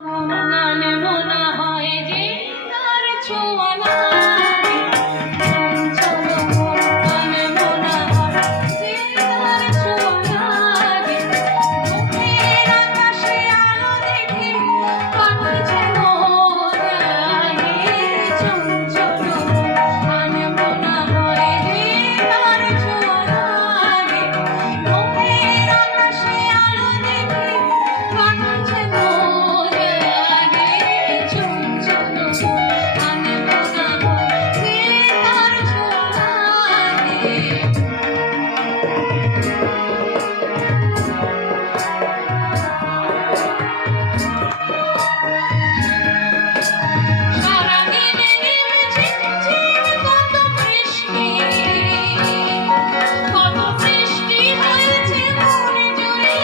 গানে মনে হয় যে তার ছোঁয়া লাগে, চঞ্চল মন গানে মনে হয় যে তার ছোঁয়া লাগে। বুকের আকাশে আলো দেখে কাঁদছে মন লাগে, চঞ্চল মন গানে মনে হয় যে তার ছোঁয়া লাগে। বুকের আকাশে আলো দেখে কাঁদছে মন লাগে, চঞ্চল গানে মনে হয় যে তার ছোঁয়া লাগে। সারাদিনে নেমেছে কত বৃষ্টি, কত বৃষ্টি হয়েছে মন জুড়ে।